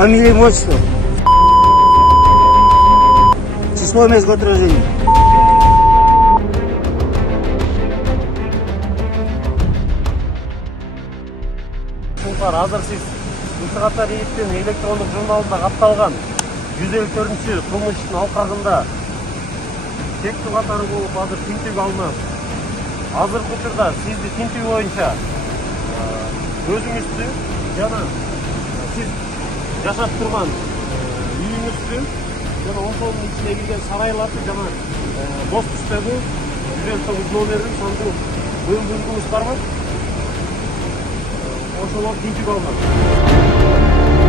Фамилия, имя, отчество. Число, месяц, год рождения. Азыр сиз Мысыгата Рейиттин электрондук журналында катталган 154 кылмыш иштин алкагында тектүү катары болуп азыр тинтүүгө алынат. Азыркы учурда сизди тинтүү боюнча өзүңүздү жана сиз жашап турган үйүңүздү жана ошонун ичине кирген сарайларды жана боз түстөгү 159 номердин сандуу бөлүнгүңүз барбы? Ошолор тинтүүгө алынат.